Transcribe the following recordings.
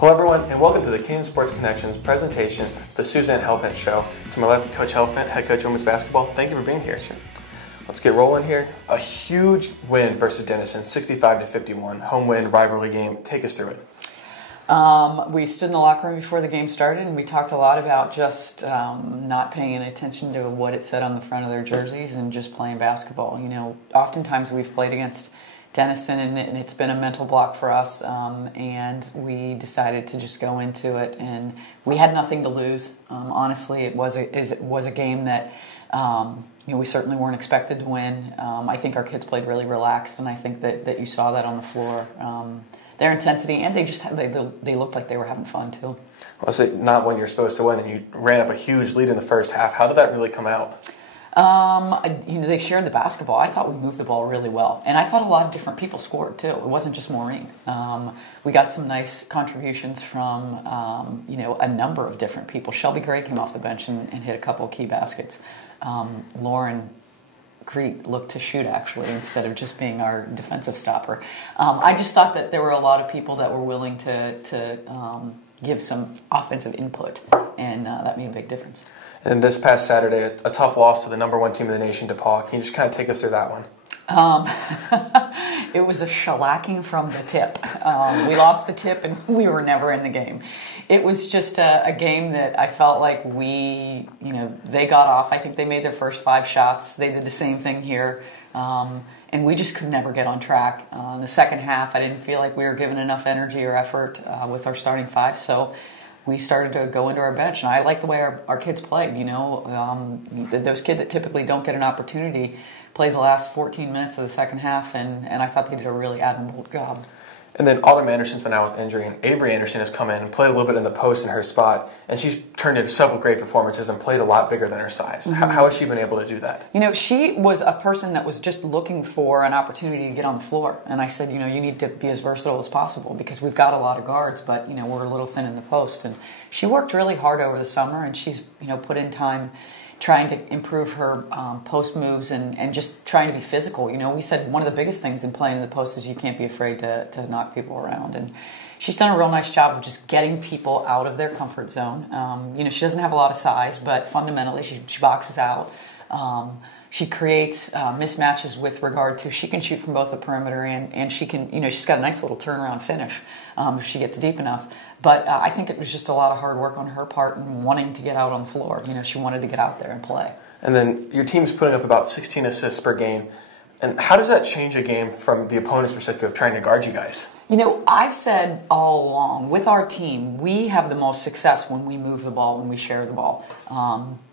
Hello everyone, and welcome to the Kenyon Sports Connections presentation, the Suzanne Helfant Show. To my left, Coach Helfant, head coach of women's basketball. Thank you for being here. Let's get rolling here. A huge win versus Denison, 65-51, home win, rivalry game. Take us through it. We stood in the locker room before the game started, and we talked a lot about just not paying any attention to what it said on the front of their jerseys and just playing basketball. You know, oftentimes we've played against Denison, and it's been a mental block for us, and we decided to just go into it, and we had nothing to lose. Honestly, it was a game that we certainly weren't expected to win. I think our kids played really relaxed, and I think that you saw that on the floor. Their intensity, and they looked like they were having fun too. Well, so not when you're supposed to win, and you ran up a huge lead in the first half. How did that really come out? They shared the basketball. I thought we moved the ball really well, and I thought a lot of different people scored too. It wasn't just Maureen. We got some nice contributions from a number of different people. Shelby Gray came off the bench and hit a couple of key baskets. Lauren Crete looked to shoot, actually, instead of just being our defensive stopper. I just thought that there were a lot of people that were willing to give some offensive input, and that made a big difference. And this past Saturday, a tough loss to the #1 team in the nation, DePaul. Can you just kind of take us through that one? It was a shellacking from the tip. We lost the tip, and we were never in the game. It was just a game that I felt like they got off. I think they made their first 5 shots. They did the same thing here. And we just could never get on track. In the second half, I didn't feel like we were giving enough energy or effort with our starting 5, so we started to go into our bench. And I like the way our kids played. Those kids that typically don't get an opportunity played the last 14 minutes of the second half, and I thought they did a really admirable job. And then Autumn Anderson's been out with injury, and Avery Anderson has come in and played a little bit in the post in her spot, and she's turned into several great performances and played a lot bigger than her size. Mm-hmm. How has she been able to do that? She was a person that was just looking for an opportunity to get on the floor, and I said, you need to be as versatile as possible because we've got a lot of guards, but we're a little thin in the post. And she worked really hard over the summer, and she's put in time trying to improve her post moves and just trying to be physical. We said one of the biggest things in playing in the post is you can't be afraid to knock people around. And she's done a real nice job of just getting people out of their comfort zone. She doesn't have a lot of size, but fundamentally she boxes out. She creates mismatches with regard to she can shoot from both the perimeter and she can, she's got a nice little turnaround finish if she gets deep enough. But I think it was just a lot of hard work on her part and wanting to get out on the floor. She wanted to get out there and play. And then your team's putting up about 16 assists per game. And how does that change a game from the opponent's perspective of trying to guard you guys? I've said all along, with our team, we have the most success when we move the ball, when we share the ball.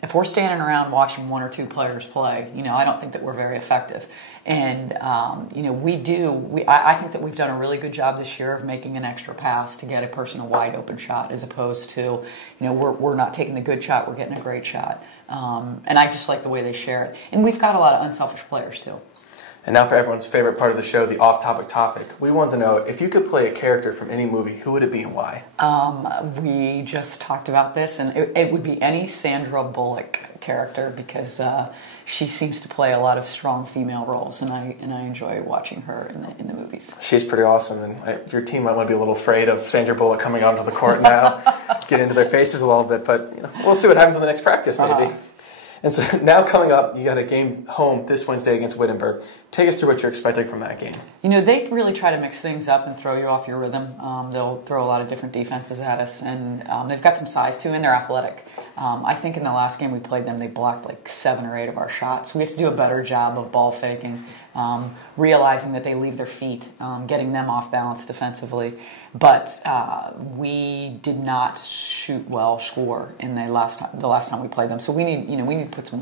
If we're standing around watching 1 or 2 players play, I don't think that we're very effective. And, I think that we've done a really good job this year of making an extra pass to get a person a wide open shot as opposed to, we're not taking the good shot, we're getting a great shot. And I just like the way they share it. And we've got a lot of unselfish players, too. And now for everyone's favorite part of the show, the off-topic topic. We want to know, if you could play a character from any movie, who would it be and why? We just talked about this, and it would be any Sandra Bullock character because she seems to play a lot of strong female roles, and I enjoy watching her in the movies. She's pretty awesome, and your team might want to be a little afraid of Sandra Bullock coming onto the court now, get into their faces a little bit, but we'll see what happens in the next practice, maybe. And so now coming up, you got a game home this Wednesday against Wittenberg. Take us through what you're expecting from that game. They really try to mix things up and throw you off your rhythm. They'll throw a lot of different defenses at us, and they've got some size too, and they're athletic. I think in the last game we played them, they blocked like 7 or 8 of our shots. We have to do a better job of ball faking, realizing that they leave their feet, getting them off balance defensively. But we did not shoot well, score in the last time we played them. So we need to put some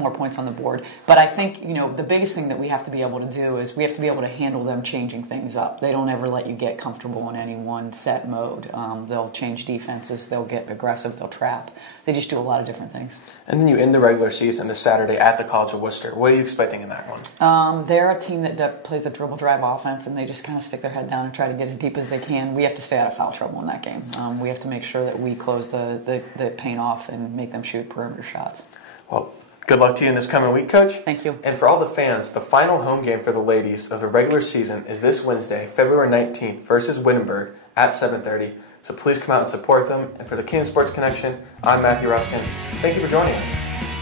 more points on the board. But I think the biggest thing that we have to be able to do is we have to be able to handle them changing things up. They don't ever let you get comfortable in any one set mode. They'll change defenses. They'll get aggressive. They'll trap. They just do a lot of different things. And then you end the regular season this Saturday at the College of Worcester. What are you expecting in that one? They're a team that plays a dribble drive offense, and they just kind of stick their head down and try to get as deep as they can. We have to stay out of foul trouble in that game. We have to make sure that we close the paint off and make them shoot perimeter shots. Well, Good luck to you in this coming week, Coach. Thank you. And for all the fans, the final home game for the ladies of the regular season is this Wednesday, February 19th versus Wittenberg at 7:30. So please come out and support them. And for the Kenyon Sports Connection, I'm Matthew Ruskin. Thank you for joining us.